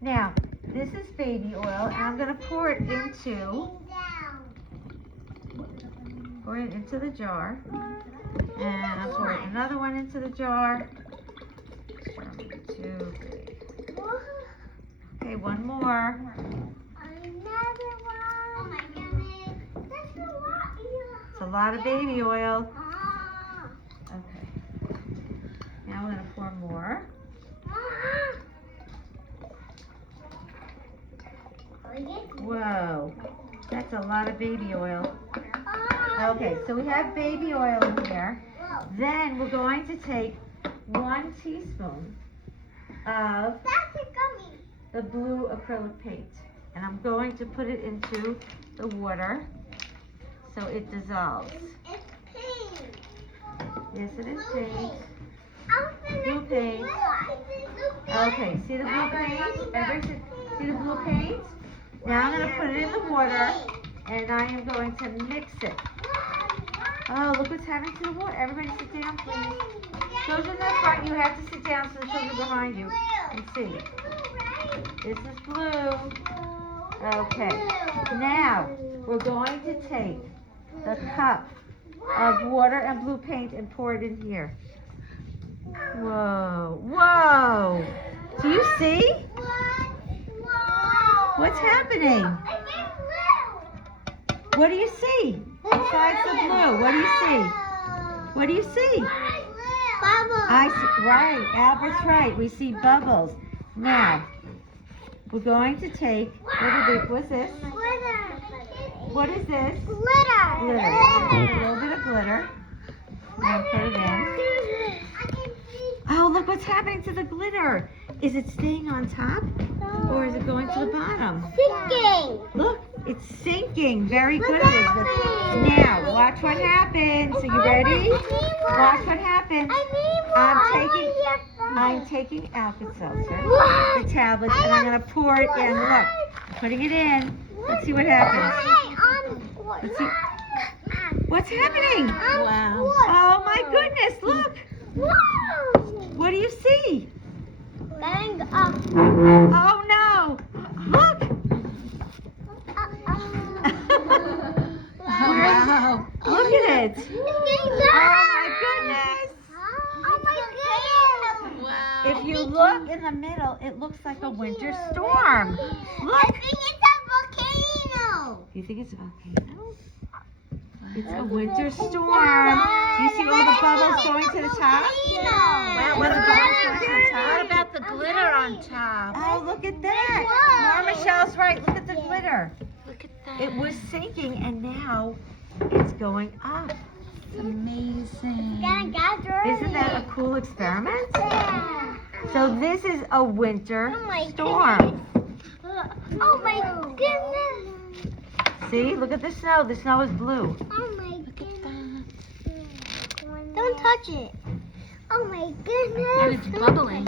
Now, this is baby oil, and I'm going to pour it into the jar. And I'll pour another one into the jar. Two, three. Okay, one more. Another one. Oh my goodness. That's a lot. It's a lot of baby oil. Okay. Now we're going to pour more. Whoa. That's a lot of baby oil. Okay, so we have baby oil in here. Then we're going to take 1 teaspoon of the blue acrylic paint. And I'm going to put it into the water so it dissolves. It's pink. Yes, it is pink. Blue paint. Okay, see the blue paint? Everybody see the blue paint? Now I'm going to put it in the water and I am going to mix it. Oh, look what's happening to the water. Everybody sit down, please. Children in the front, you have to sit down so the children behind you can see. This is blue. Okay. Now, we're going to take the cup of water and blue paint and pour it in here. Whoa. Whoa. Do you see? What's happening? What do you see? Besides the blue, what do you see? What do you see? Bubbles. I see, right, Albert's right. We see bubbles. Now, we're going to take, what's this? What is this? Glitter. Glitter. Take a little bit of glitter. And put it in. Oh, look what's happening to the glitter. Is it staying on top? Or is it going to the bottom? Sinking. Look, it's sinking. Very good, Elizabeth. Now, watch what happens. Are you ready? Watch what happens. I'm taking Alka-Seltzer, the tablets, and I'm going to pour it in. Look, I'm putting it in. Let's see what happens. Let's see. What's happening? Wow. Oh my goodness, look. What do you see? Bang up. Oh no. Look. Wow. Look at it. Oh my goodness. Oh my goodness. Wow. If you look in the middle, it looks like a winter storm. Look. I think it's a volcano. You think it's a volcano? It's a winter storm. Do you see all the bubbles going to the top? Wow, What about the glitter on top? Oh, look at that. Morah Michelle's right. Look at the glitter. Look at that. It was sinking and now it's going up. Amazing. Isn't that a cool experiment? So this is a winter storm. Oh my goodness. See, look at the snow. The snow is blue. Oh my Look at that. Don't touch it. Oh my goodness. And it's bubbling.